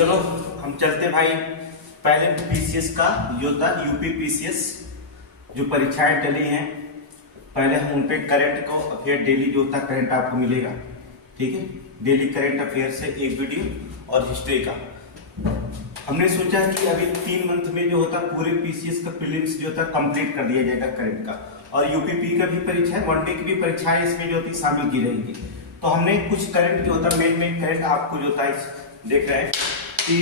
चलो हम चलते हैं भाई। पहले पीसीएस का योद्धा यूपी पीसीएस जो परीक्षाएं टली हैं, पहले हम उन पे करंट को अफेयर डेली जो होता है करंट आपको मिलेगा, ठीक है। डेली करंट अफेयर से एक वीडियो और हिस्ट्री का हमने सोचा कि अभी 3 मंथ में जो होता है पूरे पीसीएस का प्रीलिम्स जो होता है कंप्लीट कर दिया जाएगा करंट का, और यूपीपी का भी परीक्षा है, वनडे की भी परीक्षाएं इसमें जो होती शामिल की रहेगी। तो हमने कुछ करंट जो होता है मेन करंट आपको जो होता है देख रहे हैं कि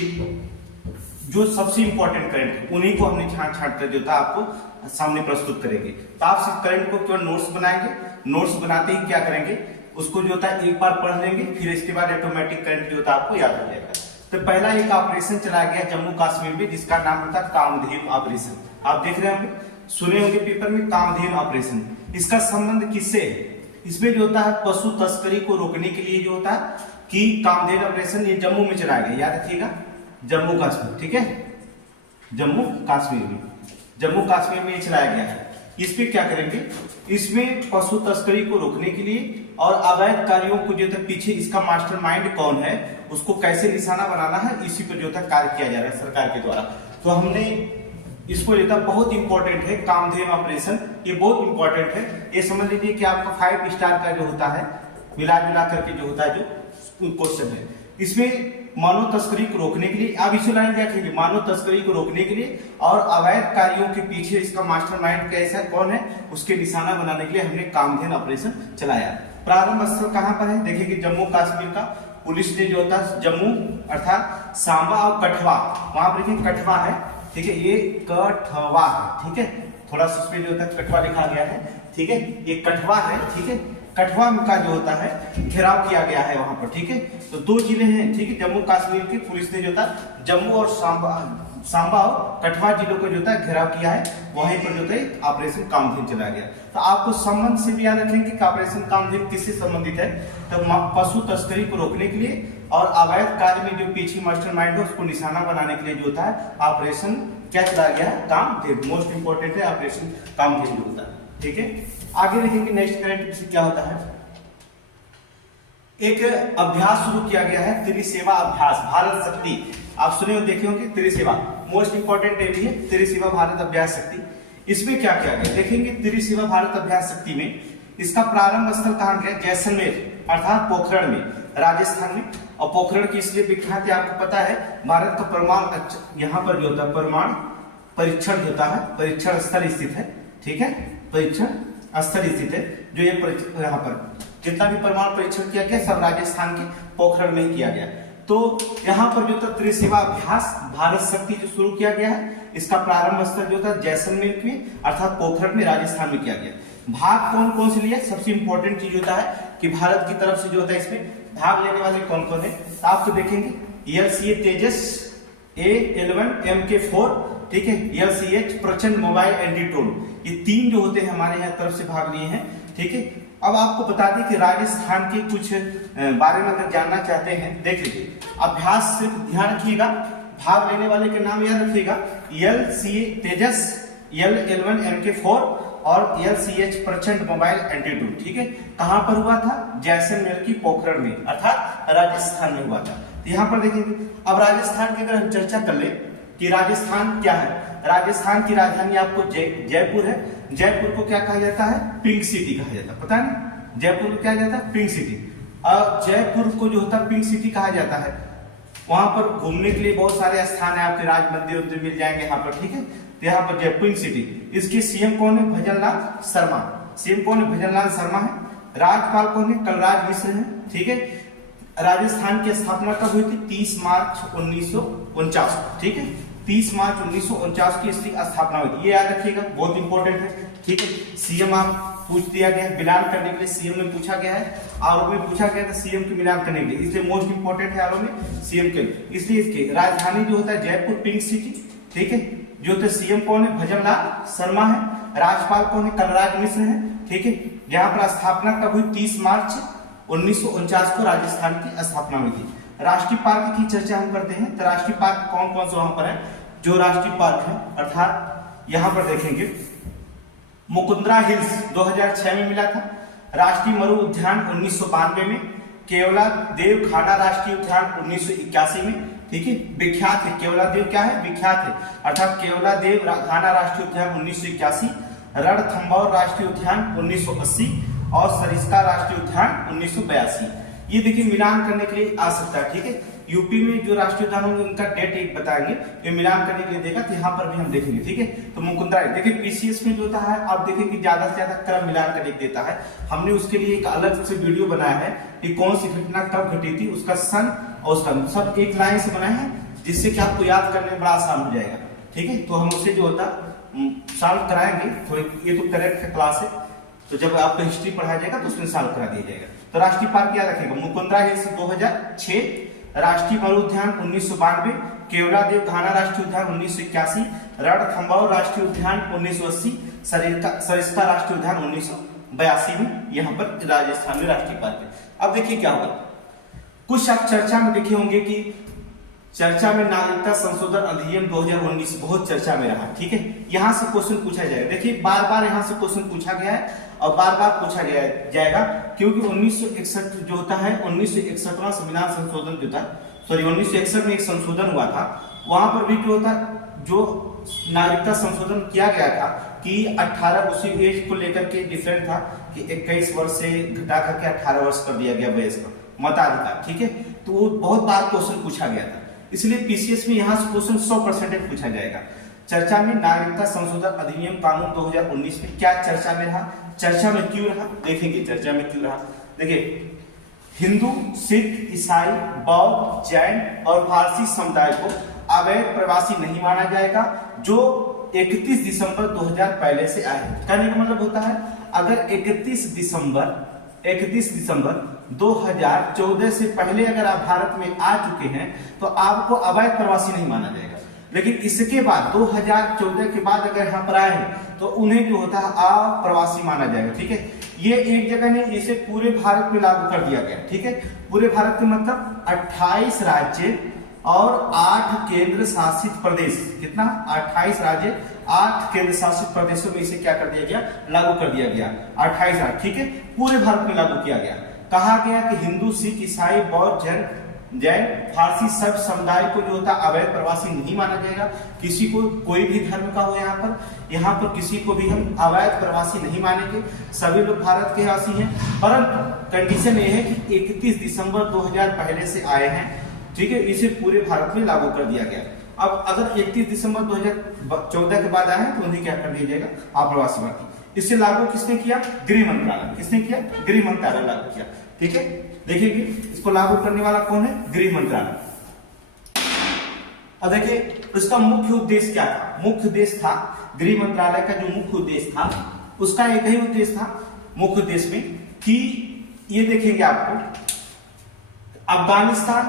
जो सबसे इंपॉर्टेंट करंट है उन्हीं को हमने छांट कर जो था आपको सामने प्रस्तुत करेंगे। तो आप सिर्फ करंट को केवल नोट्स बनाएंगे, नोट्स बनाते ही क्या करेंगे उसको जो होता है एक बार पढ़ लेंगे, फिर इसके बाद ऑटोमेटिक करंट जो होता है आपको याद हो जाएगा। तो पहला एक ऑपरेशन चलाया गया जम्मू कश्मीर में जिसका नाम होता है कामधेनु ऑपरेशन। आप देख रहे होंगे, सुने होंगे पेपर में कामधेनु ऑपरेशन। इसका संबंध किससे है? इसमें जो होता है पशु तस्करी को रोकने के लिए जो होता है कि कामधेनु ऑपरेशन ये जम्मू में चलाया गया, याद रखिएगा जम्मू कश्मीर, ठीक है। जम्मू कश्मीर में ये चलाया गया है। इस पे क्या करेंगे, इसमें पशु तस्करी को रोकने के लिए और अवैध कार्यों को जो है पीछे इसका मास्टरमाइंड कौन है उसको कैसे निशाना बनाना है, इसी पर जो है कार्य किया जा रहा है सरकार के द्वारा। तो हमने इसको लेता बहुत इंपॉर्टेंट है कामधेनु ऑपरेशन, ये बहुत इंपॉर्टेंट है। ये समझ लीजिए कि आपका 5 स्टार का जो होता है मिला करके जो होता है जो क्वेश्चन है। इसमें मानव तस्करी को रोकने के लिए, आप इसे लाइन देखेंगे, मानव तस्करी को रोकने के लिए और अवैध कार्यों के पीछे इसका मास्टरमाइंड कैसा कौन है उसके निशाना बनाने के लिए हमने कामधेनु ऑपरेशन चलाया। प्रारंभ स्थल कहां पर है देखिए, जम्मू कश्मीर का पुलिस ने जो होता है जम्मू अर्थात सांबा और कठवा, वहां पर देखिए कठवा है, ठीक है, ये कठवा है, ठीक है, थोड़ा सा उसमें जो होता है कठवा लिखा गया है, ठीक है, ये कठवा है, ठीक है। कठवा का जो होता है घेराव किया गया है वहां पर, ठीक है। तो 2 जिले हैं, ठीक है, जम्मू कश्मीर की पुलिस ने जो था जम्मू और सांबा और कठवा जिलों को जो था घेराव किया है, वहीं पर जो था ऑपरेशन कामधेनु चलाया गया। तो आपको संबंध से भी याद रखेंगे कि ऑपरेशन कामधेनु किससे संबंधित है, तो पशु तस्करी को रोकने के लिए और अवैध कार्य में जो पीछे मास्टरमाइंड है उसको निशाना बनाने के लिए जो होता है ऑपरेशन क्या चलाया गया है, कामधेनु। मोस्ट इंपोर्टेंट है ऑपरेशन कामधेनु होता है, ठीक है। आगे देखेंगे नेक्स्ट करंट क्या होता है। एक अभ्यास शुरू किया गया है त्रिसेवा अभ्यास भारत शक्ति, आप सुने हो देखे होंगे त्रिसेवा, मोस्ट इंपोर्टेंट है भी त्रिसेवा भारत अभ्यास शक्ति। इसमें क्या किया गया देखेंगे, त्रिसेवा भारत अभ्यास शक्ति में इसका प्रारंभ स्थल कहां गया, जैसलमेर अर्थात पोखरण में, राजस्थान में। और पोखरण की इसलिए विख्यात है आपको पता है, भारत का परमाणु यहाँ पर जो होता है परमाणु परीक्षण होता है, परीक्षण स्थल स्थित है, ठीक है, परीक्षण स्थल स्थित है। जो ये यहाँ पर जितना भी परमाणु परीक्षण किया गया सब राजस्थान के पोखरण में ही किया गया। तो यहाँ पर जो था त्रिसेवा अभ्यास भारत शक्ति जो शुरू किया गया है, इसका प्रारंभ स्थल जो था जैसलमेर में अर्थात पोखरण में राजस्थान में किया गया। भाग कौन कौन से लिया, सबसे इंपॉर्टेंट चीज होता है कि भारत की तरफ से जो होता है इसमें भाग लेने वाले कौन कौन है, तो आप तो देखेंगे LCA तेजस, A11 MK4, ठीक है, LCH प्रचंड मोबाइल एंटीट्रोन, ये 3 जो होते हैं हमारे यहाँ तरफ से भाग लिए हैं, ठीक है। अब आपको बता दें कि राजस्थान के कुछ बारे में अगर जानना चाहते हैं देख लीजिए। अभ्यास सिर्फ ध्यान रखिएगा, भाग लेने वाले के नाम याद रखिएगा, LCA तेजस, L11 MK4 और LCH प्रचंड मोबाइल एंटीट्रोन, ठीक है। कहां पर हुआ था, जैसलमेर की पोखरण में अर्थात राजस्थान में हुआ था। तो यहाँ पर देखेंगे, अब राजस्थान की अगर हम चर्चा कर ले कि राजस्थान क्या है, राजस्थान की राजधानी आपको जयपुर है। जयपुर को क्या कहा जाता है, पिंक सिटी कहा जाता है, पता नहीं जयपुर को क्या जाता है, पिंक सिटी। और जयपुर को जो होता है पिंक सिटी कहा जाता है। वहां पर घूमने के लिए बहुत सारे स्थान है, आपके राज मंदिर मिल जाएंगे यहाँ पर, ठीक है। तो यहाँ पर जयपुर पिंक सिटी, इसके सीएम कौन है, भजनलाल शर्मा, सीएम कौन है, भजनलाल शर्मा है। राज्यपाल कौन है, कलराज मिश्र है, ठीक है। राजस्थान की स्थापना कब हुई थी, 30 मार्च 1949, ठीक है, 30 मार्च 1949 की इसकी स्थापना हुई थी, ये याद रखिएगा, बहुत इंपॉर्टेंट है, ठीक है। सीएम आप पूछ दिया गया, मिलान करने के लिए सीएम में पूछा गया है, आरोप में पूछा गया था सीएम के मिलान करने के लिए, इसलिए मोस्ट इंपॉर्टेंट है आरोप में सीएम के, इसलिए इसके राजधानी जो होता है जयपुर पिंक सिटी, ठीक है। जो होता है सीएम कौन है, भजनलाल शर्मा है। राज्यपाल कौन है, कलराज मिश्र है, ठीक है। यहाँ पर स्थापना कब हुई, 30 मार्च 1949 को राजस्थान की स्थापना हुई थी। राष्ट्रीय पार्क की चर्चा हम करते हैं, तो राष्ट्रीय पार्क कौन कौन से वहां पर है, जो राष्ट्रीय पार्क है अर्थात यहाँ पर देखेंगे मुकुंदरा हिल्स 2006 में मिला था, राष्ट्रीय मरु उद्यान 1992 में, केवला देव खाना राष्ट्रीय उद्यान 1981 में, ठीक है, विख्यात है। केवलादेव क्या है? विख्यात है। अर्थात केवलादेव घाना राष्ट्रीय उद्यान 1981, रणथंभौर राष्ट्रीय उद्यान 1980 और सरिस्का राष्ट्रीय उद्यान 1982। ये देखिए मिलान करने के लिए आ सकता है, ठीक है। यूपी में जो राष्ट्रीय उद्यान होंगे उनका डेट एक बताएंगे, ये मिलान करने के लिए देगा, तो यहाँ पर भी हम देखेंगे, ठीक है। तो मुकुंदरा देखिए पीसीएस में जो होता है आप देखेंगे ज्यादा से ज्यादा क्रम मिलान करने देता है। हमने उसके लिए एक अलग से वीडियो बनाया है कि कौन सी घटना कब घटी थी, उसका सन और उसका सब एक लाइन से बनाए हैं, जिससे कि आपको याद करने में बड़ा आसान हो जाएगा, ठीक है। तो हम उससे जो होता सॉल्व कराएंगे थोड़ी, ये तो करेक्ट है क्लास है, तो जब आपको हिस्ट्री पढ़ाया जाएगा तो उसमें सॉल्व करा दिया जाएगा। तो राष्ट्रीय पार्क याद रखेगा, मुकुंदरा हिल्स 2006, राष्ट्रीय मरु उद्यान 1992, केवलादेव घाना राष्ट्रीय उद्यान 1981, रणथंभौर राष्ट्रीय उद्यान 1980, सरिस्का राष्ट्रीय उद्यान 1982 में यहाँ पर राजस्थान में राष्ट्रीय पार्क है। अब देखिए क्या होगा, कुछ आप चर्चा में देखे होंगे कि चर्चा में नागरिकता संशोधन अधिनियम 2019 बहुत चर्चा में रहा, ठीक है। यहाँ से क्वेश्चन पूछा जाएगा, देखिए बार बार यहाँ से क्वेश्चन पूछा गया है और बार बार पूछा जाएगा, क्योंकि 1961 जो होता है 1961वां संविधान संशोधन जो था, सॉरी 1961 में एक संशोधन हुआ था, वहां पर भी जो होता जो नागरिकता संशोधन किया गया था कि 18 उसी एज को लेकर के डिफरेंट था कि 21 वर्ष से घटा करके 18 वर्ष कर दिया गया वयस्क का मताधिकार, ठीक है। तो वो बहुत बार क्वेश्चन पूछा गया था, इसलिए पीसीएस में यहाँ से क्वेश्चन 100% पूछा जाएगा। चर्चा में नागरिकता संशोधन अधिनियम कानून 2019 में क्या चर्चा में रहा, चर्चा में क्यों रहा, देखेंगे चर्चा में क्यों रहा। देखिए हिंदू, सिख, ईसाई, बौद्ध, जैन और फारसी समुदाय को अवैध प्रवासी नहीं माना जाएगा जो 31 दिसंबर 2000 पहले से आए हैं। कहने का मतलब होता है अगर 31 दिसंबर 2014 से पहले अगर आप भारत में आ चुके हैं तो आपको अवैध प्रवासी नहीं माना जाएगा। लेकिन इसके बाद 2014 के बाद अगर यहाँ पर आए हैं तो उन्हें जो होता है अप्रवासी माना जाएगा, ठीक है। ये एक जगह नहीं, इसे पूरे भारत में लागू कर दिया गया, ठीक है। पूरे भारत में मतलब 28 राज्य और 8 केंद्र शासित प्रदेश, कितना 28 राज्य 8 केंद्र शासित प्रदेशों में इसे क्या कर दिया गया, लागू कर दिया गया। 28 राज्य, ठीक है, पूरे भारत में लागू किया गया। कहा गया कि हिंदू, सिख, ईसाई, बौद्ध, जैन, फारसी सब समुदाय को जो होता है अवैध प्रवासी नहीं माना जाएगा। किसी को कोई भी धर्म का हो यहाँ पर किसी को भी हम अवैध प्रवासी नहीं मानेंगे, सभी लोग भारत के वासी हैं। परंतु कंडीशन ये है कि 31 दिसंबर 2000 पहले से आए हैं, ठीक है, इसे पूरे भारत में लागू कर दिया गया। अब अगर 31 दिसंबर 2014 के बाद आए हैं तो उन्हें क्या कर दिया जाएगा, अप्रवासी माना। इसे लागू किसने किया, गृह मंत्रालय, किसने किया, गृह मंत्रालय लागू किया, ठीक है। देखिए इसको लागू करने वाला कौन है, गृह मंत्रालय। अब देखिए उसका मुख्य उद्देश्य क्या था, मुख्य उद्देश्य था गृह मंत्रालय का जो मुख्य उद्देश्य था उसका एक ही उद्देश्य था मुख्य उद्देश्य में कि ये देखेंगे आपको अफगानिस्तान,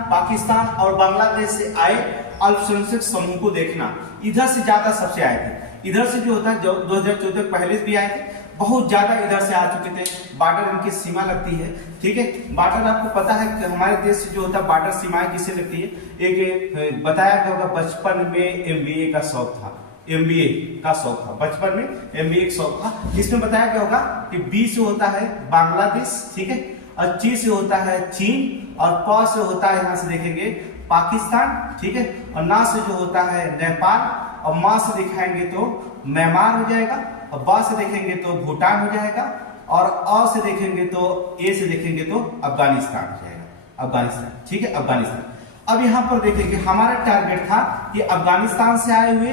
पाकिस्तान और बांग्लादेश से आए अल्पसंख्यक समूह को देखना। इधर से ज्यादा सबसे आए थे, इधर से जो होता है 2014 पहले भी आए थे, बहुत ज्यादा इधर से आ चुके थे। बॉर्डर इनकी सीमा लगती है, ठीक है। बॉर्डर आपको पता है कि हमारे देश से जो होता है बॉर्डर सीमाएं किससे लगती है, एक बताया गया होगा बचपन में एमबीए का शौक था, एमबीए का शौक था, बचपन में एमबीए का शौक था। इसमें बताया गया होगा कि बी से होता है बांग्लादेश, ठीक है, और ची से होता है चीन, और प से होता है यहाँ से देखेंगे पाकिस्तान, ठीक है, और ना से जो होता है नेपाल, और माँ से दिखाएंगे तो म्यांमार हो जाएगा, और बा से देखेंगे तो भूटान हो जाएगा, और अ से देखेंगे तो ए से देखेंगे तो अफगानिस्तान हो जाएगा, अफगानिस्तान, ठीक है, अफगानिस्तान। अब यहाँ पर देखेंगे हमारा टारगेट था कि अफगानिस्तान से आए हुए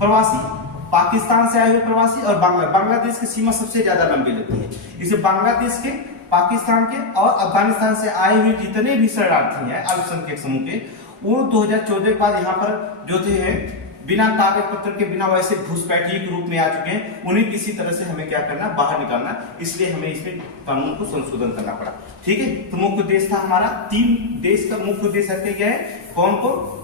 प्रवासी, पाकिस्तान से आए हुए प्रवासी और बांग्लादेश की सीमा सबसे ज्यादा लंबी लगती है। इसे बांग्लादेश के, पाकिस्तान के और अफगानिस्तान से आए हुए जितने भी शरणार्थी हैं अल्पसंख्यक समूह के, वो 2014 के बाद यहाँ पर जो थे बिना कागज पत्र के, बिना वैसे घुसपैठिए के रूप में आ चुके हैं, उन्हें किसी तरह से हमें क्या करना, बाहर निकालना, इसलिए हमें इसमें कानून को संशोधन करना पड़ा, ठीक है। तो मुख्य उद्देश्य था हमारा, 3 देश का मुख्य उद्देश्य रखे गए हैं, कौन को,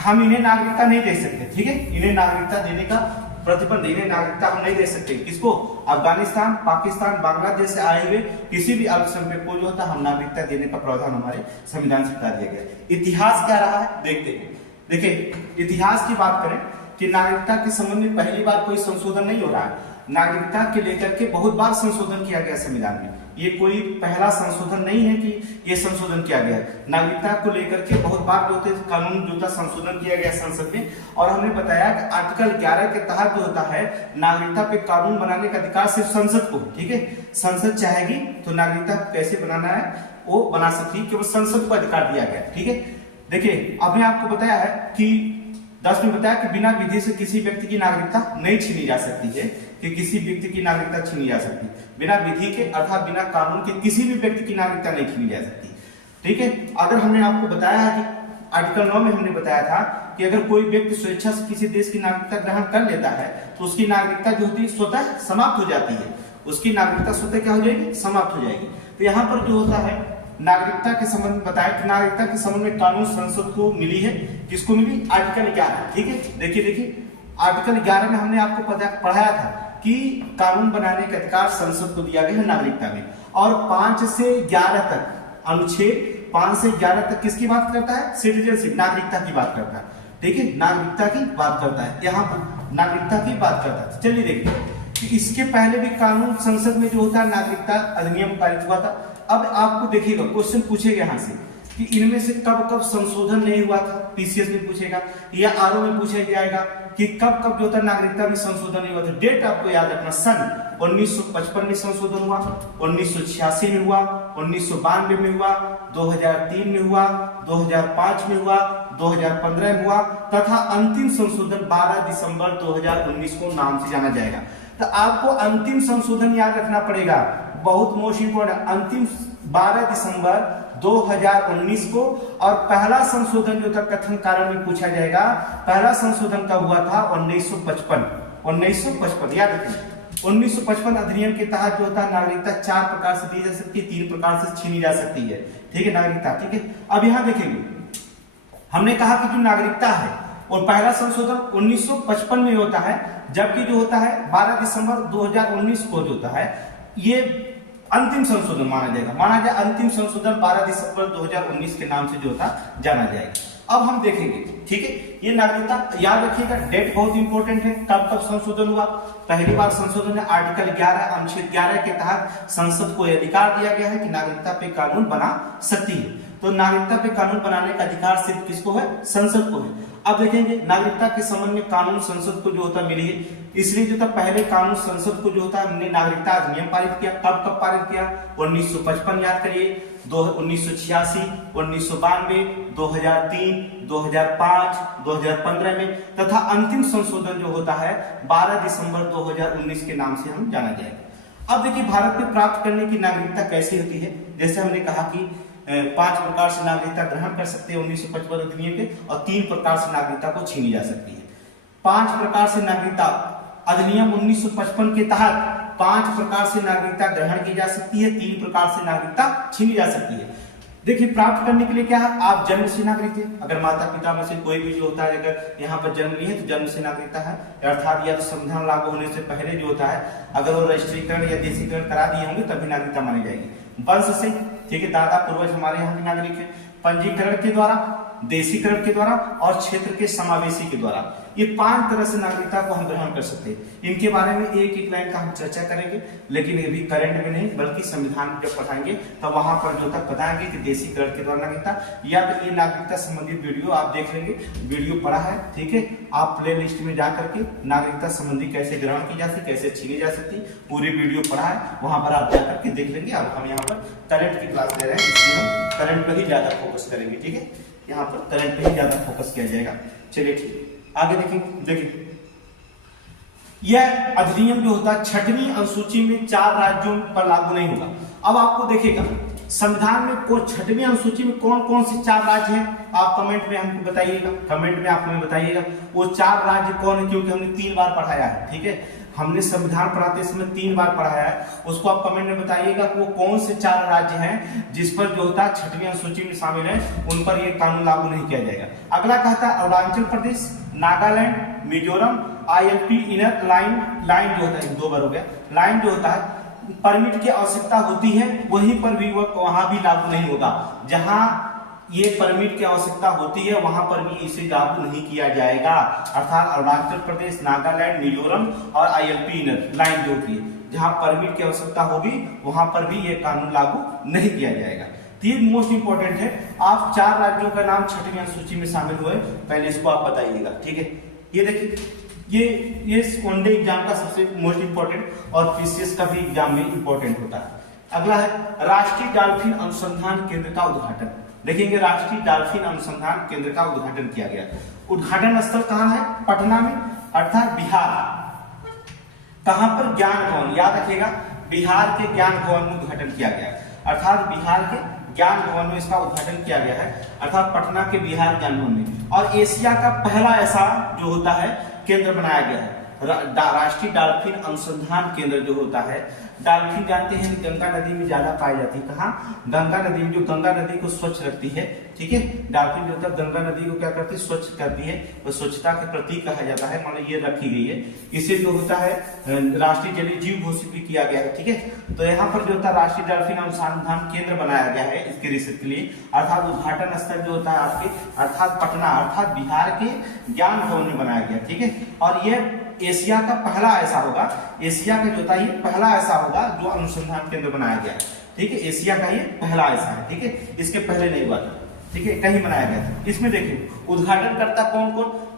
हम इन्हें नागरिकता नहीं दे सकते, ठीक है, इन्हें नागरिकता देने का प्रतिबंध, इन्हें नागरिकता हम नहीं दे सकते। किसको, अफगानिस्तान, पाकिस्तान, बांग्लादेश से आए हुए किसी भी अल्पसंख्यक को जो होता हम नागरिकता देने का प्रावधान हमारे संविधान से बता दिया गया। इतिहास क्या रहा है देखते हैं। देखिए इतिहास की बात करें कि नागरिकता के संबंध में पहली बार कोई संशोधन नहीं हो रहा है, नागरिकता के लेकर के बहुत बार संशोधन किया गया संविधान में। ये कोई पहला संशोधन नहीं है कि ये संशोधन किया गया है। नागरिकता को लेकर के बहुत बार जो होते कानून जो था संशोधन किया गया संसद में, और हमने बताया कि आर्टिकल 11 के तहत जो होता है नागरिकता पे कानून बनाने का अधिकार सिर्फ संसद को, ठीक है। संसद चाहेगी तो नागरिकता कैसे बनाना है वो बना सकती है, केवल संसद को अधिकार दिया गया, ठीक है। देखिए अभी आपको बताया है कि 10 में बताया कि बिना विधि से किसी व्यक्ति की नागरिकता नहीं छीनी जा सकती है, कि किसी व्यक्ति की नागरिकता छीनी जा सकती बिना विधि के, अर्थात बिना कानून के किसी भी व्यक्ति की नागरिकता नहीं छीनी जा सकती, ठीक है। अगर हमने आपको बताया है कि आर्टिकल 9 में हमने बताया था कि अगर कोई व्यक्ति स्वेच्छा से किसी देश की नागरिकता ग्रहण कर लेता है तो उसकी नागरिकता जो होती है स्वतः समाप्त हो जाती है, उसकी नागरिकता स्वतः क्या हो जाएगी, समाप्त हो जाएगी। तो यहाँ पर जो होता है नागरिकता के संबंध में बताया कि नागरिकता के संबंध में कानून संसद को मिली है, किसको मिली, आर्टिकल 11, ठीक है। देखिए आर्टिकल 11 में हमने आपको पढ़ाया था कि कानून बनाने का अधिकार संसद को दिया गया है नागरिकता में, और 5 से 11 तक अनुच्छेद 5 से 11 तक किसकी बात करता है, सिटीजनशिप, नागरिकता की बात करता है, ठीक है, नागरिकता की बात करता है, यहाँ पर नागरिकता की बात करता है। चलिए देखिए कि इसके पहले भी कानून संसद में जो होता है नागरिकता अधिनियम पारित हुआ था। अब आपको देखिएगा क्वेश्चन पूछेगा यहाँ से कि इनमें से कब कब संशोधन नहीं हुआ था, पीसीएस में पूछेगा या आरओ में पूछा जाएगा कि कब कब जो होता है नागरिकता में संशोधन नहीं हुआ था। डेट आपको याद रखना, सन 1955 में संशोधन हुआ, 1986 में हुआ, 1992 में हुआ, 2003 में हुआ, 2005 में हुआ, 2015 में हुआ, तथा अंतिम संशोधन 12 दिसंबर 2019 को नाम से जाना जाएगा। तो आपको अंतिम संशोधन याद रखना पड़ेगा, बहुत मोस्ट इंपोर्टेंट, अंतिम 12 दिसंबर 2019 को। और पहला संशोधन जो था कथन कारण में पूछा जाएगा, पहला संशोधन कब हुआ था, 1955 याद रखें। 1955 अधिनियम के तहत जो होता है नागरिकता 4 प्रकार से दी जा सकती है, 3 प्रकार से छीनी जा सकती है, ठीक है, नागरिकता, ठीक है। अब यहां देखेंगे हमने कहा कि जो नागरिकता है और पहला संशोधन 1955 में होता है, जबकि जो होता है 12 दिसंबर 2019 को जो होता है ये अंतिम संशोधन माना जाए अंतिम संशोधन 12 दिसंबर 2019 के नाम से जो होता जाना जाएगा। अब हम देखेंगे, ठीक है, ये नागरिकता याद रखिएगा, डेट बहुत इंपॉर्टेंट है, कब कब संशोधन हुआ। पहली बार संशोधन है आर्टिकल 11 अनुच्छेद 11 के तहत संसद को अधिकार दिया गया है कि नागरिकता पे कानून बना सकती है। तो नागरिकता पे कानून बनाने का अधिकार सिर्फ किसको है, संसद को है। अब देखेंगे नागरिकता के संबंध में कानून संसद को जो होता मिली है, इसलिए जो था पहले कानून संसद को जो होता हमने नागरिकता अधिनियम पारित किया। कब कब पारित किया, 1955 याद करिए, 1986, 1992, 2003, 2005, 2015 में, तथा अंतिम संशोधन जो होता है 12 दिसंबर 2019 के नाम से हम जाना जाएगा। अब देखिए भारत में प्राप्त करने की नागरिकता कैसी होती है, जैसे हमने कहा कि 5 प्रकार से नागरिकता ग्रहण कर सकते हैं 1955 अधिनियम के, और 3 प्रकार से नागरिकता को छीनी जा सकती है। 5 प्रकार से नागरिकता अधिनियम 1955 के तहत 5 प्रकार से नागरिकता ग्रहण की जा सकती है, 3 प्रकार से नागरिकता छीनी जा सकती है। देखिए प्राप्त करने के लिए क्या है, आप जन्म से नागरिक थे, अगर माता पिता में से कोई भी जो होता है अगर यहाँ पर जन्म लिए तो जन्म से नागरिकता है, अर्थात या तो संविधान लागू होने से पहले जो होता है अगर वो रजिस्ट्रीकरण या देशीकरण करा दिए होंगे तभी नागरिकता मानी जाएगी। वंश से, ठीक है, दादा पूर्वज हमारे यहाँ के नागरिक है, पंजीकरण के द्वारा, देशीकरण के द्वारा और क्षेत्र के समावेशी के द्वारा, ये 5 तरह से नागरिकता को हम ग्रहण कर सकते हैं। इनके बारे में एक एक लाइन का हम चर्चा करेंगे, लेकिन ये भी करंट में नहीं बल्कि संविधान जब पढ़ाएंगे तो वहां पर जो तक बताएंगे कि देशीकरण के द्वारा नागरिकता, या तो ये नागरिकता संबंधित वीडियो आप देख लेंगे, वीडियो पढ़ा है, ठीक है, आप प्ले लिस्ट में जाकर के नागरिकता संबंधी कैसे ग्रहण की जा सकती, कैसे छीनी जा सकती, पूरी वीडियो पढ़ा है, वहां पर आप जाकर के देख लेंगे। अब हम यहाँ पर करंट की क्लास ले रहे हैं, इसलिए हम करंट पर ही ज्यादा फोकस करेंगे, ठीक है, यहाँ पर करंट पे ही ज्यादा फोकस किया जाएगा। चलिए ठीक, आगे देखिए यह अधिनियम जो होता है 6वीं अनुसूची में 4 राज्यों पर लागू नहीं होगा। अब आपको देखिएगा संविधान में 6वीं अनुसूची में कौन कौन से 4 राज्य हैं, आप कमेंट में हमको बताइएगा, कमेंट में आप हमें बताइएगा वो 4 राज्य कौन है, क्योंकि हमने 3 बार पढ़ाया है, ठीक है, हमने संविधान पढ़ाते समय 3 बार पढ़ाया है, उसको आप कमेंट में बताइएगा वो कौन से 4 राज्य हैं जिस पर जो होता है 6वीं अनुसूची में शामिल है, उन पर ये कानून लागू नहीं किया जाएगा। अगला कहता है Arunachal Pradesh, Nagaland, Mizoram, ILP inner line जो होता है, 2 बार हो गया, लाइन जो होता है परमिट की आवश्यकता होती है वहीं पर भी वहां भी लागू नहीं होगा, जहां ये परमिट की आवश्यकता होती है वहां पर भी इसे लागू नहीं किया जाएगा, अर्थात अरुणाचल प्रदेश, नागालैंड, मिजोरम और ILP इनर लाइन जो होती है जहां परमिट की आवश्यकता होगी वहां पर भी ये कानून लागू नहीं किया जाएगा। तो ये मोस्ट इंपॉर्टेंट है। आप 4 राज्यों का नाम 6वीं अनुसूची में शामिल हुए, पहले इसको आप बताइएगा, ठीक है। ये देखिए ये वनडे एग्जाम का सबसे मोस्ट इंपॉर्टेंट और पीसीएस का भी एग्जाम में इंपॉर्टेंट होता है। अगला है राष्ट्रीय डॉल्फिन अनुसंधान केंद्र का उद्घाटन। देखेंगे राष्ट्रीय डॉल्फिन अनुसंधान केंद्र का उद्घाटन किया गया। उद्घाटन स्थल कहाँ है? पटना में, अर्थात बिहार। कहां पर? ज्ञान भवन, याद रखिएगा बिहार के ज्ञान भवन में उद्घाटन किया गया, अर्थात बिहार के ज्ञान भवन में इसका उद्घाटन किया गया है, अर्थात पटना के बिहार ज्ञान भवन में। और एशिया का पहला ऐसा जो होता है केंद्र बनाया गया है, राष्ट्रीय डॉल्फिन अनुसंधान केंद्र जो होता है। डॉल्फिन जानते हैं गंगा नदी में ज्यादा पाई जाती है। कहाँ? गंगा नदी में, जो गंगा नदी को स्वच्छ रखती है, ठीक है। डॉल्फिन जो होता है गंगा नदी को क्या करती है? स्वच्छ करती है, वो स्वच्छता के प्रतीक कहा जाता है, मान ये रखी गई है। इसे जो होता है राष्ट्रीय जलीय जीव घोषित भी किया गया है, ठीक है। तो यहाँ पर जो होता है राष्ट्रीय डॉल्फिन अनुसंधान केंद्र बनाया गया है इसके रिसर्च के लिए, अर्थात उद्घाटन स्थल जो होता है आपके अर्थात पटना अर्थात बिहार के ज्ञान भवन में बनाया गया, ठीक है। और ये एशिया का पहला ऐसा होगा, एशिया का जो होता है ये पहला ऐसा होगा जो अनुसंधान केंद्र बनाया गया है, ठीक है। एशिया का ये पहला ऐसा है, ठीक है। इसके पहले नहीं हुआ था, ठीक है, कहीं बनाया गया था। इसमें देखिए उद्घाटन करता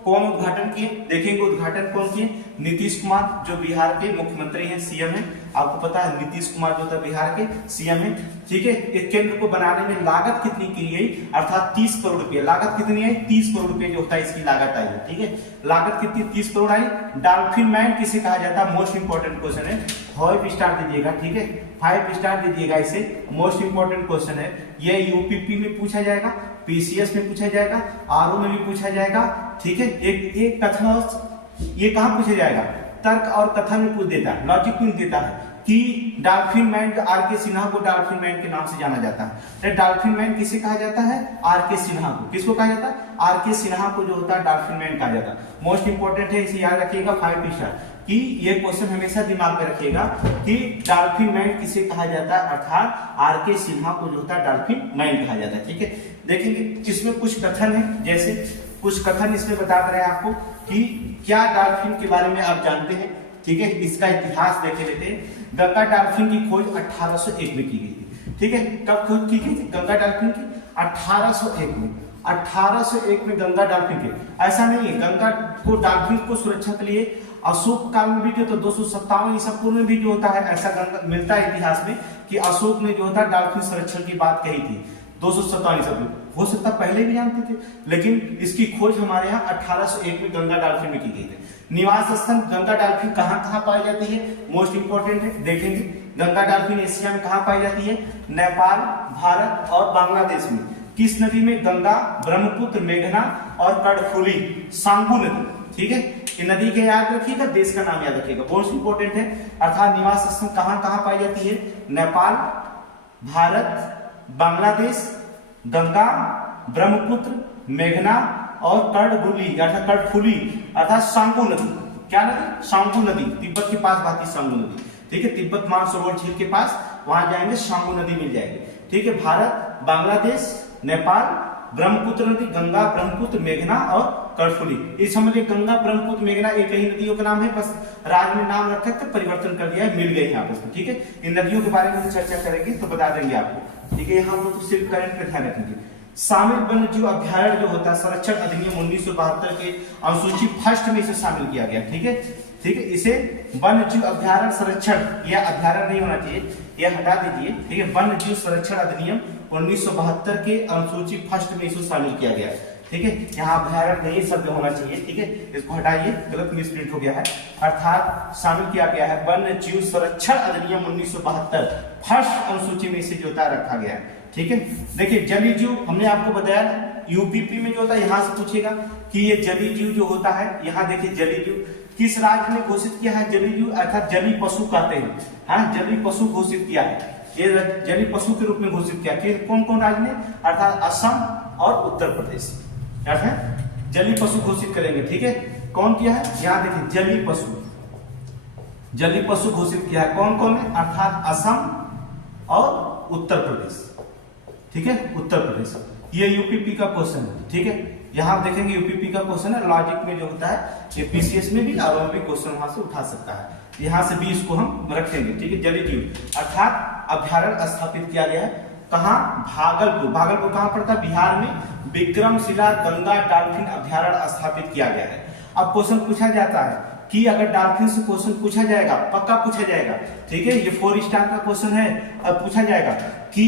कौन उद्घाटन किए? देखेंगे उद्घाटन कौन किए? नीतीश कुमार जो बिहार के मुख्यमंत्री हैं, सीएम हैं। आपको पता है नीतीश कुमार जो था बिहार के सीएम हैं, ठीक है। इस केंद्र को बनाने में लागत कितनी की गई? अर्थात 30 करोड़ रुपए। लागत कितनी आई? 30 करोड़ रुपए जो होता है इसकी लागत आई है, ठीक है। लागत कितनी? 30 करोड़ आई। डॉल्फिन मैन किसे कहा जाता है? मोस्ट इंपॉर्टेंट क्वेश्चन है, 5 स्टार दीजिएगा, ठीक है, 5 स्टार दीजिएगा इसे, मोस्ट इंपॉर्टेंट क्वेश्चन है। ये यूपीपी में पूछा जाएगा, पीसीएस में पूछा जाएगा, आरओ में भी पूछा जाएगा, ठीक है। एक कथन ये कहां पूछा जाएगा? तर्क और कथन में पूछ देता है, लॉजिक में देता है कि डॉल्फिन मैन, आर.के. सिन्हा को डॉल्फिन मैन के नाम से जाना जाता है। तो डॉल्फिन मैन किसे कहा जाता है? आर.के. सिन्हा को। किसको कहा जाता है? आर.के. सिन्हा को जो होता है डॉल्फिन मैन कहा जाता है। मोस्ट इंपॉर्टेंट है, इसे याद रखिएगा 5 स्टार कि ये क्वेश्चन हमेशा दिमाग में रखिएगा कि डॉल्फिन मैन किसे कहा जाता है, अर्थात आर.के. सिन्हा को जो होता है डॉल्फिन मैन कहा जाता है, ठीक है। देखेंगे इसमें कुछ कथन है, जैसे कुछ कथन इसमें बता रहे हैं आपको कि क्या डॉल्फिन के बारे में आप जानते हैं, ठीक है। इसका इतिहास देख लेते हैं। गंगा डॉल्फिन की खोज 1801 में की गई थी, ठीक है। कब खोज की गई थी गंगा डॉल्फिन की? 1801 में। 1801 में गंगा डॉल्फिन की, ऐसा नहीं है, गंगा को डॉल्फिन को सुरक्षा के लिए अशोक काल में भी जो, तो 257 ईसा पूर्व में भी जो होता है ऐसा मिलता है इतिहास में कि अशोक ने जो होता है डॉल्फिन संरक्षण की बात कही थी 257 ईसा पूर्व। हो सकता पहले भी जानते थे, लेकिन इसकी खोज हमारे यहाँ 1801 में गंगा डॉल्फिन में की गई थी। निवास स्थान गंगा डॉल्फिन कहाँ पाई जाती है? मोस्ट इंपॉर्टेंट है, देखेंगे गंगा डॉल्फिन एशिया में कहाँ पाई जाती है? नेपाल, भारत और बांग्लादेश में। किस नदी में? गंगा, ब्रह्मपुत्र, मेघना और कर्णफुली, सांगू नदी, ठीक है। ये नदी के याद रखिएगा, देश का नाम याद रखिएगा, मोस्ट इंपॉर्टेंट है। अर्थात निवास स्थान कहाँ पाई जाती है? नेपाल, भारत, बांग्लादेश, गंगा, ब्रह्मपुत्र, मेघना और कर्णफुली अर्थात सांगू नदी। क्या नदी? सांगू नदी, तिब्बत के पास बहती सांगू नदी, ठीक है। तिब्बत मानसरोवर झील के पास वहां जाएंगे, सांगू नदी मिल जाएगी, ठीक है। भारत, बांग्लादेश, नेपाल, ब्रह्मपुत्र नदी, गंगा, ब्रह्मपुत्र, मेघना और कर्णफुली। इस समझिए गंगा, ब्रह्मपुत्र, मेघना एक ही नदियों का नाम है, बस राज्य में नाम रखा तो परिवर्तन कर दिया है, मिल गई आपस में, ठीक है। इन नदियों के बारे में चर्चा करेंगे तो बता देंगे आपको, ठीक है। यहाँ तो सिर्फ करंट का ध्यान रखेंगे। शामिल वन्य जीव अभ्यारण्य जो होता है संरक्षण अधिनियम 1972 के अनुसूची फर्स्ट में इसे शामिल किया गया, ठीक है, ठीक है। इसे वन्य जीव अभ्यारण्य संरक्षण, यह अभ्यारण्य नहीं होना चाहिए, यह हटा दीजिए, ठीक है। वन्य जीव संरक्षण अधिनियम 1972 के अनुसूची फर्स्ट में इसे शामिल किया गया, ठीक है। यहाँ अभ्यारण्य नहीं शब्द होना चाहिए, ठीक है, इसको हटाइए, गलत मिसप्रिंट हो गया है। अर्थात शामिल किया गया है वन्य जीव संरक्षण अधिनियम 1972 फर्स्ट अनुसूची में इसे जो रखा गया है, ठीक है। देखिए जलीय जीव हमने आपको बताया यूपीपी में जो होता है, यहाँ से पूछेगा कि ये जलीय जीव जो होता है, यहाँ देखिए जलीय जीव किस राज्य ने घोषित किया है? जलीय जीव अर्थात जलीय पशु कहते हैं, हाँ, जलीय पशु घोषित किया है, ये जलीय पशु के रूप में घोषित किया। कौन कौन राज्य ने? अर्थात असम और उत्तर प्रदेश, क्या है, जलीय पशु घोषित करेंगे, ठीक है। कौन किया है? यहाँ देखिए जलीय पशु घोषित किया है, कौन कौन है? अर्थात असम और उत्तर प्रदेश, ठीक है, उत्तर प्रदेश। ये यूपीपी का क्वेश्चन है, ठीक है। यहाँ देखेंगे यूपीपी का क्वेश्चन है, लॉजिक में जो होता है ये पीसीएस में भी और भी क्वेश्चन वहां से उठा सकता है। यहाँ से 20 को हम रखेंगे, ठीक है। जली ट्यूब अर्थात अभ्यारण्य स्थापित किया गया है कहाँ? भागलपुर। भागलपुर कहाँ पड़ता है? बिहार में। विक्रमशिला गंगा डॉल्फिन अभ्यारण्य स्थापित किया गया है। अब क्वेश्चन पूछा जाता है कि अगर डॉल्फिन से क्वेश्चन पूछा जाएगा, पक्का पूछा जाएगा, ठीक है, ये 4 स्टार का क्वेश्चन है। अब पूछा जाएगा कि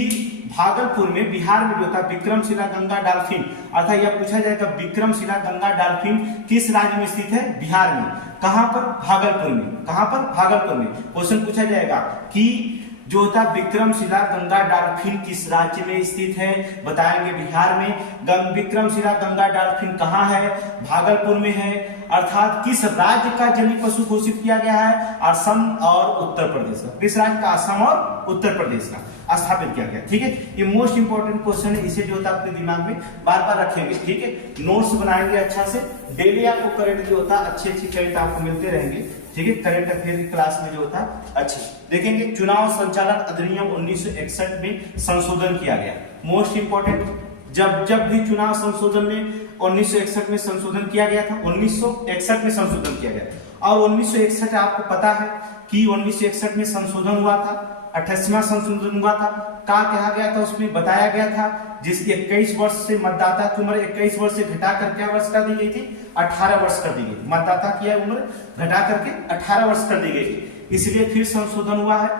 भागलपुर में, बिहार में जो था विक्रमशिला गंगा डॉल्फिन, अर्थात यह पूछा जाएगा विक्रमशिला गंगा डॉल्फिन किस राज्य में स्थित है? बिहार में। कहां पर? भागलपुर में। कहां पर? भागलपुर में। क्वेश्चन पूछा जाएगा कि जो था विक्रमशिला गंगा डॉल्फिन किस राज्य में स्थित है? बताएंगे बिहार में। विक्रमशिला गंगा डॉल्फिन कहाँ है? भागलपुर में है। अर्थात किस राज्य का जलीय पशु घोषित किया गया है? असम और उत्तर प्रदेश का। किस राज्य का? असम और उत्तर प्रदेश का स्थापित किया गया, ठीक है। ये मोस्ट इंपोर्टेंट क्वेश्चन है, इसे जो होता है अपने दिमाग में बार बार रखेंगे, ठीक है। नोट्स बनाएंगे अच्छा से, डेली आपको करंट जो होता है अच्छी करंट आपको मिलते रहेंगे, ठीक है। करंट अफेयर की क्लास में जो होता है अच्छे देखेंगे। चुनाव संचालन अधिनियम 1961 में संशोधन किया गया। मोस्ट इंपोर्टेंट, जब भी चुनाव संशोधन में 1961 में संशोधन किया गया था, 1961 में संशोधन किया गया। और 1961 आपको पता है कि 1961 में संशोधन हुआ था, 28वां संशोधन हुआ था। क्या कहा गया था? उसमें बताया गया था जिस 21 वर्ष से मतदाता की उम्र 21 वर्ष से घटाकर क्या वर्ष कर दी गई थी? 18 वर्ष कर दी गई थी। मतदाता की उम्र घटा करके 18 वर्ष कर दी गई थी, इसलिए फिर संशोधन हुआ है।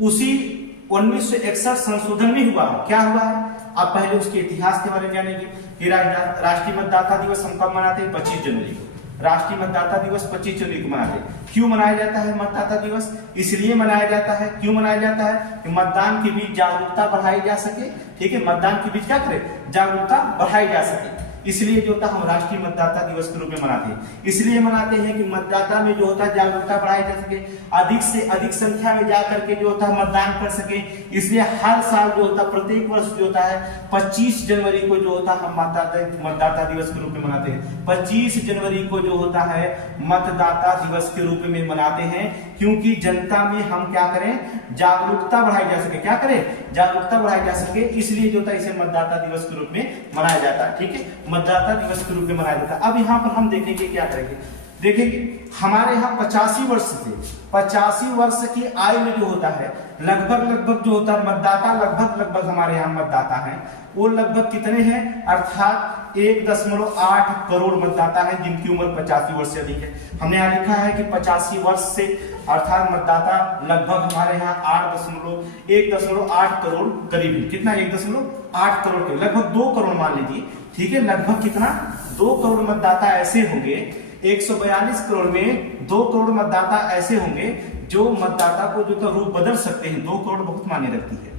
उसी 1961 संशोधन में हुआ है। क्या हुआ है? आप पहले उसके इतिहास के बारे में जानेंगे कि राष्ट्रीय मतदाता दिवस हम कब मनाते हैं? 25 जनवरी को। राष्ट्रीय मतदाता दिवस 25 जनवरी को मनाते हैं। क्यों मनाया जाता है मतदाता दिवस? इसलिए मनाया जाता है। क्यों मनाया जाता है? कि मतदान के बीच जागरूकता बढ़ाई जा सके, ठीक है। मतदान के बीच क्या करें? जागरूकता बढ़ाई जा सके, इसलिए जो होता हम राष्ट्रीय मतदाता दिवस के रूप में मनाते हैं। इसलिए मनाते हैं कि मतदाता में जो होता है जागरूकता बढ़ाई जा सके, अधिक से अधिक संख्या में जा करके जो होता है मतदान कर सके। इसलिए हर साल जो होता है, प्रत्येक वर्ष जो होता है 25 जनवरी को जो होता है हम मतदाता दिवस के रूप में मनाते हैं। 25 जनवरी को जो होता है मतदाता दिवस के रूप में मनाते हैं, क्योंकि जनता में हम क्या करें? जागरूकता बढ़ाई जा सके। क्या करें? जागरूकता बढ़ाई जा सके, इसलिए जो होता है इसे मतदाता दिवस के रूप में मनाया जाता है, ठीक है। मतदाता दिवस के रूप में मनाया जाता है। अब यहाँ पर हम देखेंगे क्या करेंगे, देखेंगे हमारे यहाँ 85 वर्ष थे, 85 वर्ष की आयु में जो होता है लगभग जो होता है मतदाता लगभग हमारे यहाँ मतदाता हैं, वो लगभग कितने हैं? अर्थात 1.8 करोड़ मतदाता हैं जिनकी उम्र 85 वर्ष से अधिक है। हमने यहाँ लिखा है कि 85 वर्ष से अर्थात मतदाता लगभग हमारे यहाँ 1.8 करोड़ करीब है। कितना? 1.8 करोड़ के लगभग 2 करोड़ मान लीजिए, ठीक है। लगभग कितना? 2 करोड़ मतदाता ऐसे होंगे, 142 करोड़ में 2 करोड़ मतदाता ऐसे होंगे जो मतदाता को जो तो रूप बदल सकते हैं। 2 करोड़ बहुत मायने रखती है,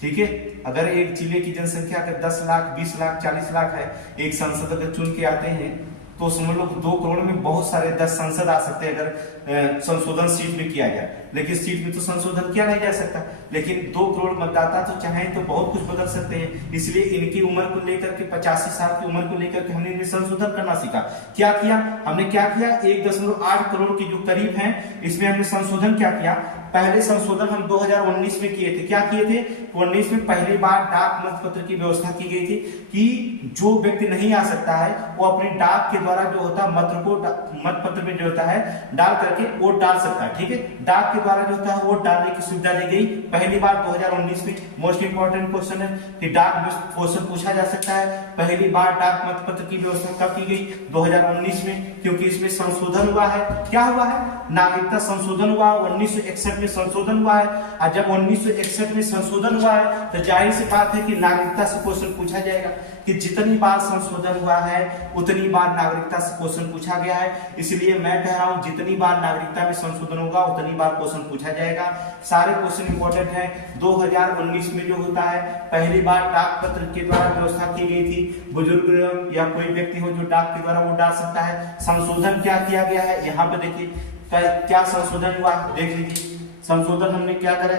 ठीक है। अगर एक जिले की जनसंख्या अगर 10 लाख 20 लाख 40 लाख है, एक संसद अगर चुन के आते हैं तो समझ लो 2 करोड़ में बहुत सारे 10 संसद आ सकते हैं अगर संशोधन सीट में किया जाए। लेकिन सीट में तो संशोधन किया नहीं जा सकता, लेकिन 2 करोड़ मतदाता तो चाहें तो बहुत कुछ बदल सकते हैं। इसलिए इनकी उम्र को लेकर के 85 साल की उम्र को लेकर के हमने इन्हें संशोधन करना सीखा। क्या किया हमने? क्या किया? 1.8 करोड़ के जो करीब हैं इसमें हमने संशोधन क्या किया? पहले संशोधन हम 2019 में किए थे। क्या किए थे? 19 में पहली बार डाक मतपत्र की व्यवस्था की गई थी कि जो व्यक्ति नहीं आ सकता है वो अपने डाक के द्वारा जो होता है मतपत्र में जो होता है डाल करके वोट डाल सकता है, ठीक है। डाक के द्वारा जो होता है वोट डालने की सुविधा दी गई पहली बार 2019 में। मोस्ट इंपोर्टेंट क्वेश्चन है कि डाक में क्वेश्चन पूछा जा सकता है, पहली बार डाक मतपत्र की व्यवस्था कब की गई? 2019 में, क्योंकि इसमें संशोधन हुआ है। क्या हुआ है? नागरिकता संशोधन हुआ। 1961 में संशोधन हुआ है, और जब 1961 में संशोधन हुआ है तो जाहिर सी बात है कि नागरिकता से क्वेश्चन पूछा जाएगा कि जितनी बार संशोधन हुआ है उतनी बार नागरिकता से क्वेश्चन पूछा गया है। इसलिए मैं कह रहा हूं जितनी बार नागरिकता में संशोधन होगा उतनी बार क्वेश्चन पूछा जाएगा। सारे क्वेश्चन इंपॉर्टेंट है। 2019 में जो होता है पहली बार डाक पत्र के द्वारा व्यवस्था की गई थी, बुजुर्ग या कोई व्यक्ति हो जो डाक के द्वारा वोट डाल सकता है। संशोधन क्या किया गया है? यहाँ पे देखिए क्या संशोधन हुआ, देख लीजिए। संशोधन हमने क्या करा?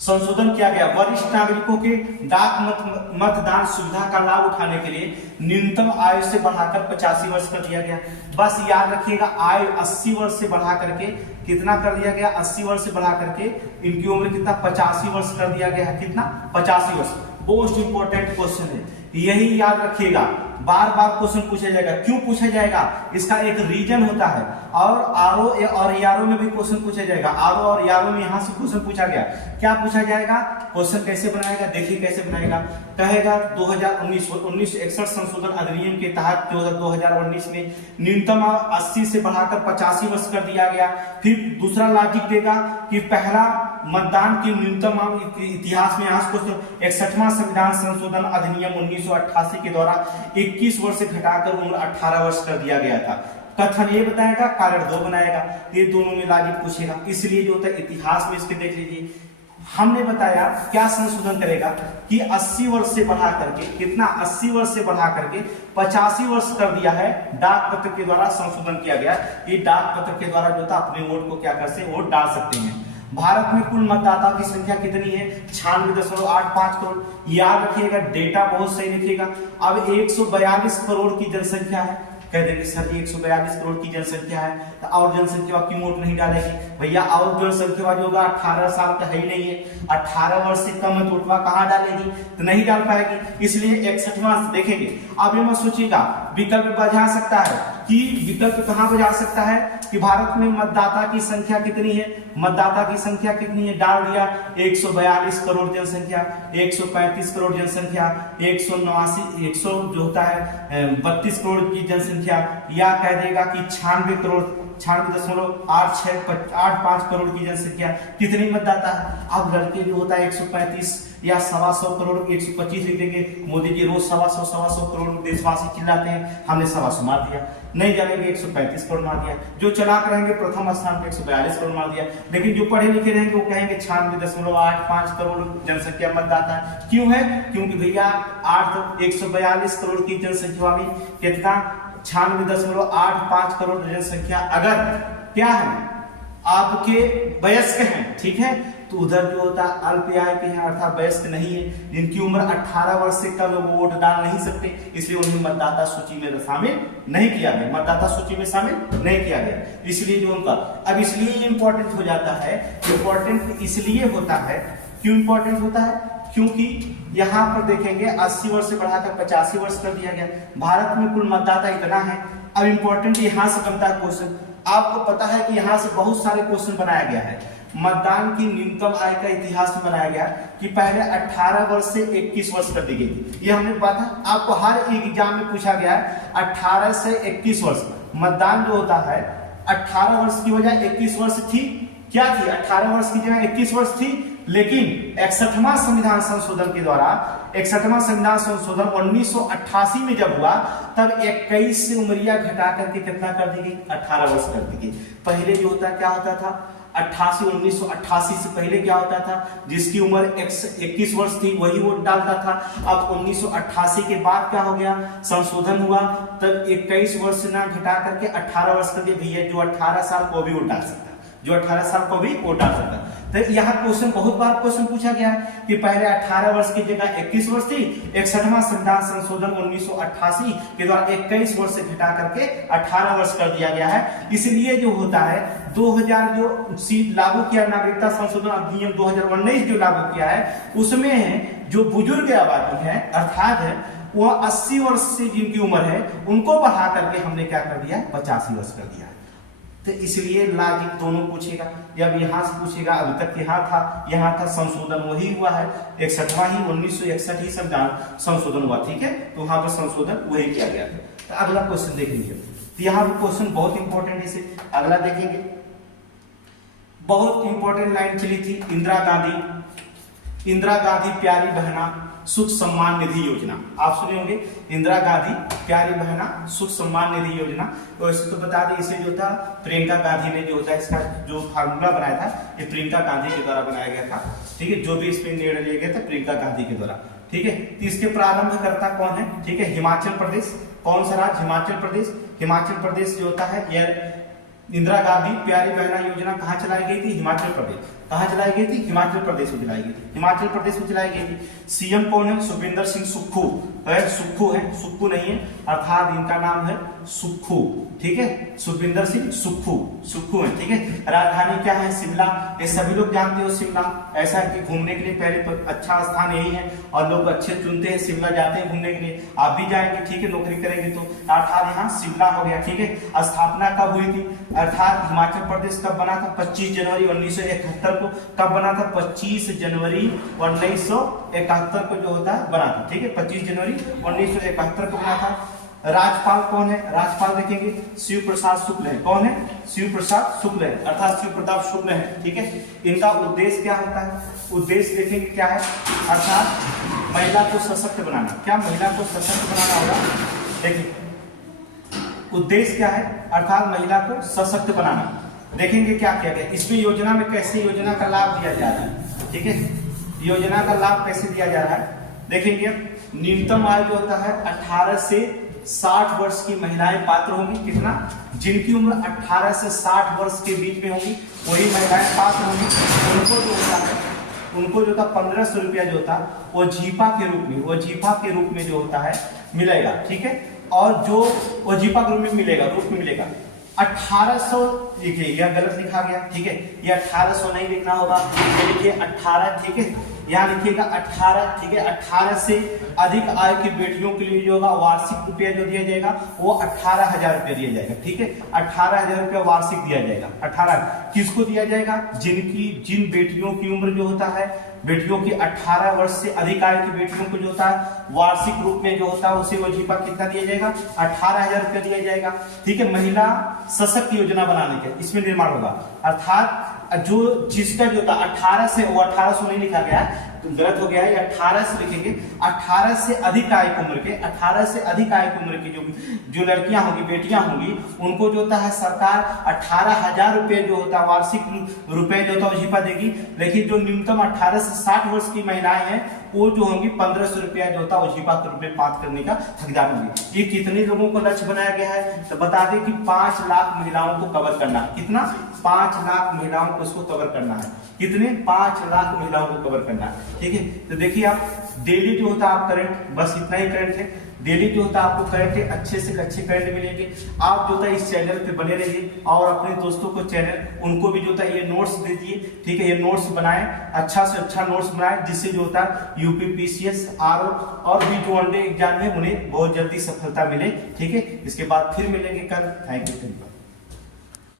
संशोधन किया गया वरिष्ठ नागरिकों के डाक मतदान सुविधा का लाभ उठाने के लिए न्यूनतम आयु से बढ़ाकर 85 वर्ष कर दिया गया। बस याद रखिएगा आयु 80 वर्ष से बढ़ा करके कितना कर दिया गया? 80 वर्ष से बढ़ा करके इनकी उम्र कितना? 85 वर्ष कर दिया गया है। कितना? 85 वर्ष। मोस्ट इंपोर्टेंट क्वेश्चन है यही याद रखिएगा, बार बार क्वेश्चन पूछा जाएगा। क्यों पूछा जाएगा, इसका एक रीजन होता है। और आरओ और यारो में भी क्वेश्चन पूछा जाएगा। आरओ और यारो में यहां से क्वेश्चन पूछा गया। क्या पूछा जाएगा, क्वेश्चन कैसे बनाएगा, देखिए कैसे बनाएगा। कहेगा 1961 संशोधन अधिनियम के तहत 2019 में न्यूनतम 80 से बढ़ाकर 85 वर्ष कर दिया गया। फिर दूसरा लॉजिक देगा कि पहला मतदान की न्यूनतम इतिहास में 61वां संविधान संशोधन अधिनियम 1988 के द्वारा 21 वर्ष से घटाकर उम्र 18 वर्ष कर दिया गया था। कथन ये बताएगा, कारण 2 बनाएगा। ये दोनों में लॉजिक पूछेगा। इसलिए जो होता है इतिहास में इसके देख लीजिए, हमने बताया क्या संशोधन करेगा कि 80 वर्ष से बढ़ा करके, कितना 80 वर्ष से बढ़ा करके 85 वर्ष कर दिया है। डाक पत्र के द्वारा संशोधन किया गया। ये डाक पत्र के द्वारा जो था अपने वोट को क्या कर सकते, वोट डाल सकते हैं। भारत में कुल मतदाता की संख्या कितनी है, 96.85 करोड़। याद रखिएगा, डेटा बहुत सही लिखिएगा। अब 142 करोड़ की जनसंख्या है। कह देंगे सर जी 142 करोड़ की जनसंख्या है तो और जनसंख्या की वोट नहीं डालेगी। भैया और जनसंख्या जो होगा 18 साल का है ही नहीं है। 18 वर्ष से कम वोटवा कहाँ डालेगी, तो नहीं डाल पाएगी। इसलिए 61वां देखेंगे। अब ये मत सोचिएगा विकल्प बजा सकता है कि विकल्प कहाँ बजा सकता है कि भारत में मतदाता की संख्या कितनी है, मतदाता की संख्या कितनी है, डाल दिया 142 करोड़ जनसंख्या, 135 करोड़ जनसंख्या, 189 जो होता है 32 करोड़ की जनसंख्या, या कह देगा कि 96 करोड़ 96.8685 करोड़ की जनसंख्या। कितनी मतदाता है। अब लड़के जो होता है 135 या 125 करोड़ 125 लिख देंगे। मोदी जी रोज 125 करोड़ देशवासी चिल्लाते हैं, हमने 125 मार दिया। नहीं जानेंगे 135 करोड़ मार दिया। जो चलाक रहेंगे प्रथम स्थान पे 142 करोड़ मार दिया। लेकिन जो पढ़े लिखे रहेंगे वो कहेंगे 96.85 करोड़ जनसंख्या मतदाता है। क्यों है, क्योंकि भैया 142 करोड़ की जनसंख्या में कितना 96.85 करोड़ जनसंख्या अगर क्या है आपके वयस्क हैं, ठीक है, तो उधर जो होता है अल्पआयु के हैं अर्थात वयस्क नहीं है, जिनकी उम्र 18 वर्ष से कम लोग वोट डाल नहीं सकते, इसलिए उन्हें मतदाता सूची में शामिल नहीं किया गया। मतदाता सूची में शामिल नहीं किया गया, इसलिए जो उनका अब इसलिए इंपॉर्टेंट हो जाता है। इंपॉर्टेंट इसलिए होता है, क्यों इंपॉर्टेंट होता है, क्योंकि यहाँ पर देखेंगे 80 वर्ष से बढ़ाकर 85 वर्ष कर दिया गया। भारत में कुल मतदाता इतना है। अब इंपॉर्टेंट यहाँ से बनता है क्वेश्चन। आपको पता है कि यहाँ से बहुत सारे क्वेश्चन बनाया गया है। मतदान की न्यूनतम आयु का इतिहास में बनाया गया कि पहले 18 वर्ष से 21 वर्ष कर दी गई थी। ये हमने पता, आपको हर एक एग्जाम में पूछा गया है 18 से 21 वर्ष मतदान जो होता है। 18 वर्ष की वजह 21 वर्ष थी, क्या थी, 18 वर्ष की जगह 21 वर्ष थी। लेकिन 61वां संविधान संशोधन के द्वारा 61वां संविधान संशोधन 1988 में जब हुआ तब 21 से उम्रिया घटा करके कितना कर दी गई, 18 वर्ष कर दी गई। पहले जो होता क्या होता था 1988 से पहले क्या होता था, जिसकी उम्र 21 वर्ष थी वही वोट डालता था। अब 1988 के बाद क्या हो गया, संशोधन हुआ, तब 21 वर्ष ना घटा करके 18 वर्ष कर दिया। भैया जो 18 साल को भी वोट डाल सकता है, जो 18 साल को भी वोट डाल सकता है। तो यहाँ क्वेश्चन बहुत बार क्वेश्चन पूछा गया है कि पहले 18 वर्ष की जगह 21 वर्ष थी। 61वां संविधान संशोधन 1988 के द्वारा 21 वर्ष से घटा करके 18 वर्ष कर दिया गया है। इसलिए जो होता है 2000 जो सीट लागू किया, नागरिकता संशोधन अधिनियम 2019 जो लागू किया है, उसमें जो बुजुर्ग आबादी है अर्थात है वह 80 वर्ष से जिनकी उम्र है उनको बढ़ा करके हमने क्या कर दिया, 85 वर्ष कर दिया है। तो इसलिए लॉजिक दोनों पूछेगा, जब यहाँ से पूछेगा, अभी तक यहाँ था संशोधन वही हुआ है 61वां ही 1961 ही संविधान संशोधन हुआ, ठीक है, तो वहां पर संशोधन वही किया गया था। तो अगला क्वेश्चन देख लीजिए, तो यहाँ भी क्वेश्चन बहुत इंपॉर्टेंट है। इसे अगला देखेंगे, बहुत इंपॉर्टेंट लाइन चली थी, इंदिरा गांधी प्यारी बहना सुख सम्मान निधि योजना। आप सुने होंगे इंदिरा गांधी प्यारी बहना सुख सम्मान निधि योजना। तो इसे तो बता दें, इसे जो था प्रियंका गांधी ने जो होता है इसका जो फार्मूला बनाया था, ये प्रियंका गांधी के द्वारा बनाया गया था, ठीक है, जो भी इसमें निर्णय लिया गया था प्रियंका गांधी के द्वारा, ठीक है। तो इसके प्रारंभकर्ता कौन है, ठीक है, हिमाचल प्रदेश। कौन सा राज्य, हिमाचल प्रदेश। हिमाचल प्रदेश जो होता है, यह इंदिरा गांधी प्यारी बहना योजना कहाँ चलाई गई थी, हिमाचल प्रदेश। कहाँ जलाई गई थी? हिमाचल प्रदेश में जलाई गई थी, हिमाचल प्रदेश में जलाई गई थी। सीएम कौन है? सुखविंदर सिंह सुक्खू है, सुक्खू है, सुक्खू नहीं है, अर्थात इनका नाम है सुक्खू, ठीक है, सुखविंदर सिंह सुक्खू, सुक्खू है, ठीक है। राजधानी क्या है? शिमला। ये सभी लोग जानते हो शिमला, ऐसा कि घूमने के लिए पहले अच्छा स्थान यही है और लोग अच्छे चुनते हैं, शिमला जाते हैं घूमने के लिए। आप भी जाएंगे, ठीक है, नौकरी करेंगे तो, अर्थात यहाँ शिमला हो गया, ठीक है। स्थापना कब हुई थी? अर्थात हिमाचल प्रदेश कब बना था? 25 जनवरी 1971 को। कब बना था? 25 जनवरी 1971 को जो होता है बना था, ठीक है, 25 जनवरी 1971 को बना था। राज्यपाल कौन है? राज्यपाल देखेंगे शिव प्रसाद शुक्ल है। कौन है? शिव प्रसाद शुक्ल है, अर्थात शिव प्रताप शुक्ल है, ठीक है। इनका उद्देश्य क्या होता है? उद्देश्य देखेंगे क्या है, अर्थात महिला को सशक्त बनाना। क्या महिला को सशक्त बनाना होगा? देखिए उद्देश्य क्या है, अर्थात महिला को सशक्त बनाना। देखेंगे क्या किया गया इसमें, योजना में कैसे योजना का लाभ दिया जा रहा है, ठीक है, योजना का लाभ कैसे दिया जा रहा है। देखेंगे न्यूनतम आयु जो होता है 18 से 60 वर्ष की महिलाएं पात्र होंगी। कितना? जिनकी उम्र 18 से 60 वर्ष के बीच में होगी वही महिलाएं पात्र होंगी। उनको जो होता है, उनको जो था 1500 रुपया जो होता वो जीपा के रूप में, वो जीपा के रूप में जो होता है मिलेगा, ठीक है। और जो वो जीपा के रूप में मिलेगा, रूप में मिलेगा 1800। देखिए यह गलत लिखा गया, ठीक है, ये 1800 नहीं लिखना होगा, ये लिखिए 18, ठीक है, यहाँ लिखिएगा 18, ठीक है। 18 से अधिक आयु की बेटियों के लिए जो होगा वार्षिक रुपया जो दिया जाएगा वो 18,000 रुपया दिया जाएगा, ठीक है, 18,000 रुपया वार्षिक दिया जाएगा। 18 किसको दिया जाएगा? जिन बेटियों की उम्र जो होता है, बेटियों की 18 वर्ष से अधिक आयु की बेटियों को जो होता है वार्षिक रूप में जो होता है उसे वजीफा कितना दिया जाएगा? 18,000 रुपया दिया जाएगा, ठीक है। महिला सशक्त योजना बनाने के इसमें निर्माण होगा, अर्थात जो जिसका जो था 18 से, वो 1800 नहीं लिखा गया तो गलत हो गया है, 18 से लिखेंगे। 18 से अधिक आयु उम्र के, 18 से अधिक आयु उम्र की जो लड़कियां होंगी, बेटियां होंगी, उनको जो होता है सरकार 18,000 रुपए जो होता है वार्षिक रुपए जो होता है वजीफा देगी। लेकिन जो न्यूनतम 18 से 60 वर्ष की महिलाएं हैं वो जो होंगी 1500 रुपया जो होता है वजीफा के रूप में पात्र करने का हकदार होंगे। ये कितने लोगों को लक्ष्य बनाया गया है? तो बता दें कि 5 लाख महिलाओं को कवर करना। कितना? 5 लाख महिलाओं को इसको कवर करना है। कितने? 5 लाख महिलाओं को कवर करना है, ठीक है। तो देखिए आप डेली जो होता है आप करंट, बस इतना ही करंट है, डेली जो होता है आपको करंट है, अच्छे से अच्छे करंट मिलेंगे। आप जो होता है इस चैनल पे बने रहिए और अपने दोस्तों को चैनल उनको भी जो होता है ये नोट्स दे दिए, ठीक है। ये नोट्स बनाएं, अच्छा से अच्छा नोट्स बनाएं जिससे जो होता है यूपीपीसीएस, आरओ और भी जो वनडे एग्जाम है उन्हें बहुत जल्दी सफलता मिले, ठीक है। इसके बाद फिर मिलेंगे कल। Thank you.